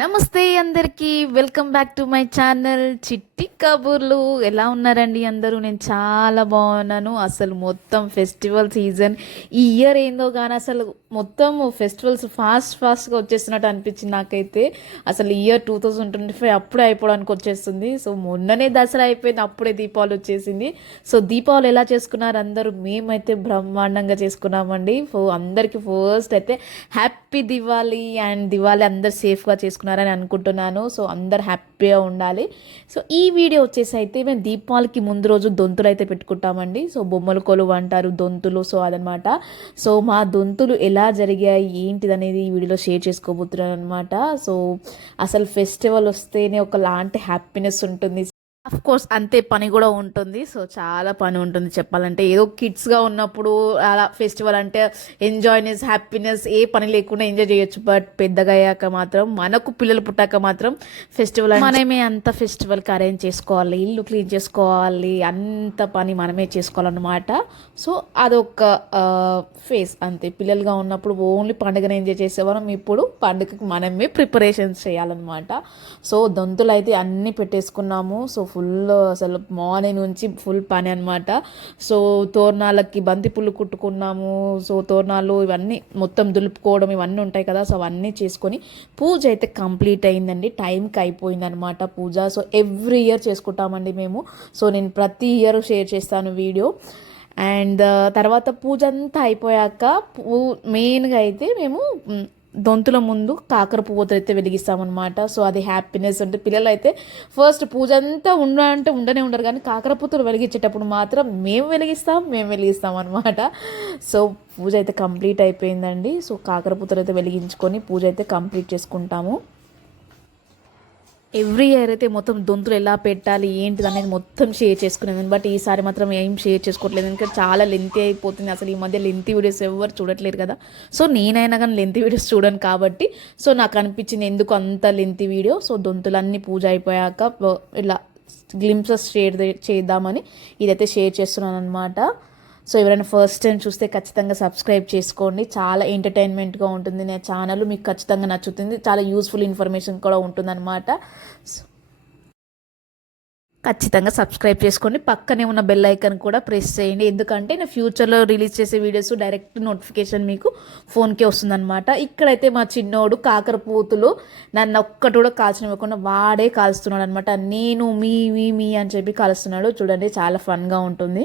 నమస్తే అందరికీ welcome back to my channel Chitti Kaburlu. ఎలా ఉన్నారండి అందరూ? నేను చాలా బాగున్నాను. అసలు మొత్తం ఫెస్టివల్ సీజన్ ఈ ఇయర్ ఏందో కానీ అసలు మొత్తం ఫెస్టివల్స్ ఫాస్ట్ ఫాస్ట్గా వచ్చేస్తున్నట్టు అనిపించింది నాకైతే. అసలు year two thousand twenty five అప్పుడే అయిపోవడానికి వచ్చేస్తుంది. సో మొన్ననే దసరా అయిపోయింది అప్పుడే దీపావళి వచ్చేసింది. సో దీపావళి ఎలా చేసుకున్నారు అందరూ? మేమైతే బ్రహ్మాండంగా చేసుకున్నామండి. ఫో అందరికీ ఫస్ట్ అయితే హ్యాపీ దివాళీ అండ్ దివాళీ అందరు సేఫ్గా చేసుకున్నారని అనుకుంటున్నాను. సో అందరు హ్యాపీగా ఉండాలి. సో ఈ వీడియో వచ్చేసి అయితే మేము దీపావళికి ముందు రోజు దొంతులు అయితే పెట్టుకుంటామండి. సో బొమ్మల కొలువు అంటారు దొంతులు సో అదనమాట. సో మా దొంతులు ఎలా జరిగాయి ఏంటిది అనేది ఈ వీడియోలో షేర్ చేసుకోబోతున్నాను అనమాట సో అసలు ఫెస్టివల్ వస్తేనే ఒకలాంటి హ్యాపీనెస్ ఉంటుంది. అఫ్ కోర్స్ అంతే పని కూడా ఉంటుంది. సో చాలా పని ఉంటుంది చెప్పాలంటే. ఏదో కిడ్స్గా ఉన్నప్పుడు అలా ఫెస్టివల్ అంటే ఎంజాయ్నెస్ హ్యాపీనెస్ ఏ పని లేకుండా ఎంజాయ్ చేయొచ్చు. బట్ పెద్దగా అయ్యాక మాత్రం మనకు పిల్లలు పుట్టాక మాత్రం ఫెస్టివల్ మనమే అంత ఫెస్టివల్కి అరేంజ్ చేసుకోవాలి. ఇల్లు క్లీన్ చేసుకోవాలి. అంత పని మనమే చేసుకోవాలన్నమాట. సో అదొక ఫేస్ అంతే. పిల్లలుగా ఉన్నప్పుడు ఓన్లీ పండుగను ఎంజాయ్ చేసేవాళ్ళం. ఇప్పుడు పండుగకి మనమే ప్రిపరేషన్స్ చేయాలన్నమాట. సో దొంతులు అయితే అన్నీ పెట్టేసుకున్నాము. సో ఫుల్ అసలు మార్నింగ్ నుంచి ఫుల్ పని అనమాట సో తోరణాలకి బంతిపూలు కుట్టుకున్నాము. సో తోరణాలు ఇవన్నీ మొత్తం దులుపుకోవడం ఇవన్నీ ఉంటాయి కదా. సో అవన్నీ చేసుకొని పూజ అయితే కంప్లీట్ అయిందండి. టైంకి అయిపోయింది అనమాట పూజ. సో ఎవ్రీ ఇయర్ చేసుకుంటామండి మేము. సో నేను ప్రతి ఇయర్ షేర్ చేస్తాను వీడియో. అండ్ uh, తర్వాత పూజ అంతా అయిపోయాక పూ మెయిన్గా అయితే మేము దొంతుల ముందు కాకర పువ్వుతో అయితే వెలిగిస్తామన్నమాట. సో అది హ్యాపీనెస్ అంటే పిల్లలు అయితే ఫస్ట్ పూజ అంతా ఉండ అంటే ఉండనే ఉండరు. కానీ కాకర పువ్వులు వెలిగించేటప్పుడు మాత్రం మేము వెలిగిస్తాం మేము వెలిగిస్తాం అనమాట సో పూజ అయితే కంప్లీట్ అయిపోయిందండి. సో కాకర పువ్వులు అయితే వెలిగించుకొని పూజ అయితే కంప్లీట్ చేసుకుంటాము. ఎవ్రీ ఇయర్ అయితే మొత్తం దొంతులు ఎలా పెట్టాలి ఏంటిది అనేది మొత్తం షేర్ చేసుకునేది. బట్ ఈసారి మాత్రం ఏం షేర్ చేసుకోవట్లేదు. ఎందుకంటే చాలా లెంతీ అయిపోతుంది. అసలు ఈ మధ్య లెంతీ వీడియోస్ ఎవరు చూడట్లేరు కదా. సో నేనైనా కానీ లెంతీ వీడియోస్ చూడను కాబట్టి సో నాకు అనిపించింది ఎందుకు అంత లెంతీ వీడియో సో దొంతులన్నీ పూజ అయిపోయాక ఇలా గ్లిమ్సెస్ షేర్ చేద్దామని ఇదైతే షేర్ చేస్తున్నాను అనమాట సో ఎవరైనా ఫస్ట్ టైం చూస్తే ఖచ్చితంగా సబ్స్క్రైబ్ చేసుకోండి. చాలా ఎంటర్టైన్మెంట్గా ఉంటుంది. నా ఛానల్ మీకు ఖచ్చితంగా నచ్చుతుంది. చాలా యూస్ఫుల్ ఇన్ఫర్మేషన్ కూడా ఉంటుందన్నమాట. సో ఖచ్చితంగా సబ్స్క్రైబ్ చేసుకోండి. పక్కనే ఉన్న బెల్ ఐకాన్ కూడా ప్రెస్ చేయండి. ఎందుకంటే నేను ఫ్యూచర్లో రిలీజ్ చేసే వీడియోస్ డైరెక్ట్ నోటిఫికేషన్ మీకు ఫోన్కే వస్తుందన్నమాట. ఇక్కడైతే మా చిన్నోడు కాకరపోతులు నన్ను ఒక్కటి కూడా కాల్చనివ్వకుండా వాడే కాల్స్తున్నాడు అనమాట నేను మీ మీ మీ అని చెప్పి కాలుస్తున్నాడు. చూడండి చాలా ఫన్గా ఉంటుంది.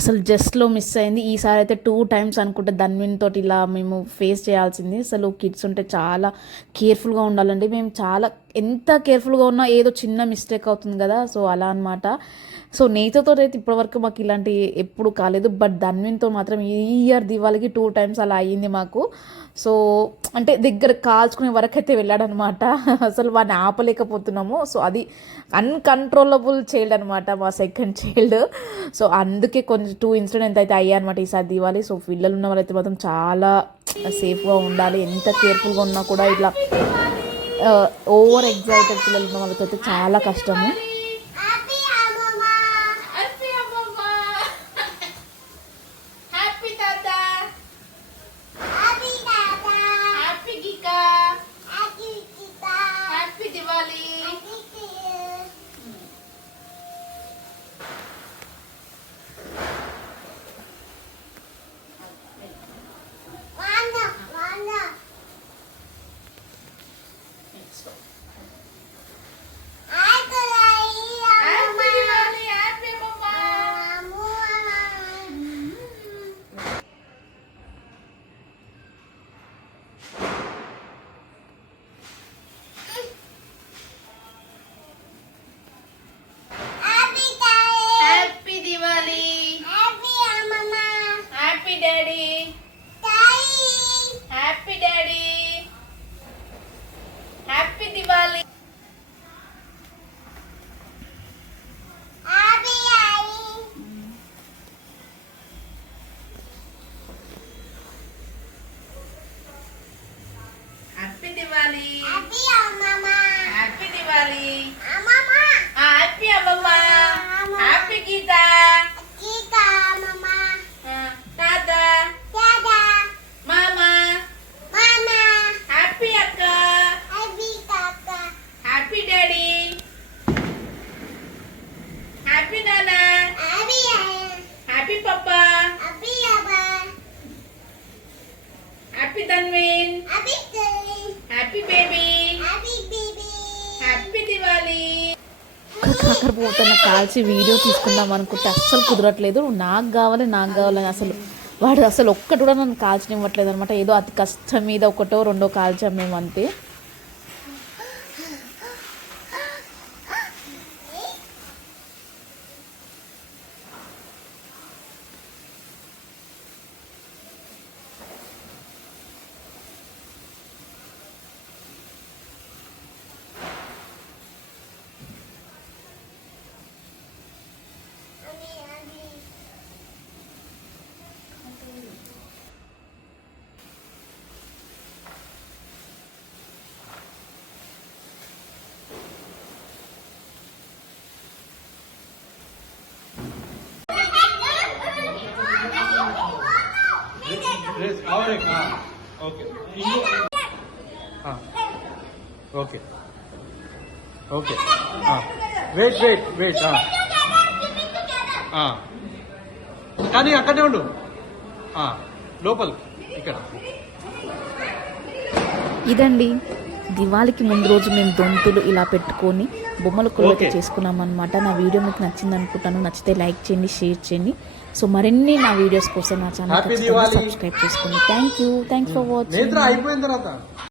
అసలు జస్ట్లో మిస్ అయింది. ఈసారి అయితే టూ టైమ్స్ అనుకుంటే ధన్విన్ తోటి ఇలా మేము ఫేస్ చేయాల్సింది. అసలు కిడ్స్ ఉంటే చాలా కేర్ఫుల్గా ఉండాలండి. మేము చాలా ఎంత కేర్ఫుల్గా ఉన్నా ఏదో చిన్న మిస్టేక్ అవుతుంది కదా. సో అలా అన్నమాట. సో నేతతో అయితే ఇప్పటివరకు మాకు ఇలాంటి ఎప్పుడు కాలేదు. బట్ ధన్విన్తో మాత్రం ఈ ఇయర్ దివాళికి టూ టైమ్స్ అలా అయ్యింది మాకు. సో అంటే దగ్గర కాల్చుకునే వరకు అయితే వెళ్ళాడనమాట. అసలు వాడిని ఆపలేకపోతున్నాము. సో అది అన్కంట్రోలబుల్ చైల్డ్ అనమాట మా సెకండ్ చైల్డ్ సో అందుకే కొంచెం టూ ఇన్సిడెంట్ అయితే అయ్యాయన్నమాట ఈసారి దివాళి సో పిల్లలు ఉన్న వాళ్ళైతే మాత్రం చాలా సేఫ్గా ఉండాలి. ఎంత కేర్ఫుల్గా ఉన్నా కూడా ఇట్లా uh, ఓవర్ ఎగ్జైటెడ్ పిల్లలు ఉన్న వాళ్ళతో అయితే చాలా కష్టము. కాకరపోతున్న కాల్చి వీడియో తీసుకుందాం అనుకుంటే అస్సలు కుదరట్లేదు. నాకు కావాలి నాకు కావాలని అసలు వాడు అసలు ఒక్కటి కూడా నన్ను కాల్చనివ్వట్లేదు అనమాట ఏదో అతి కష్టం మీద ఒకటో రెండో కాల్చాం మేము అంతే okay. Okay. Wait wait wait కానీ అక్కడే ఉండు. లోపలికి ఇక్కడ. ఇదండి. దివాళికి ముందు రోజు మేము దొంతులు ఇలా పెట్టుకొని బొమ్మలు కొలత చేసుకున్నాం అనమాట నా వీడియో మీకు నచ్చింది అనుకుంటాను నచ్చితే లైక్ చేయండి షేర్ చేయండి. సో మరిన్ని నా వీడియోస్ కోసం నా ఛానల్. సబ్స్క్రైబ్ చేసుకోండి thank you thanks for watching అయిపోయిన తర్వాత.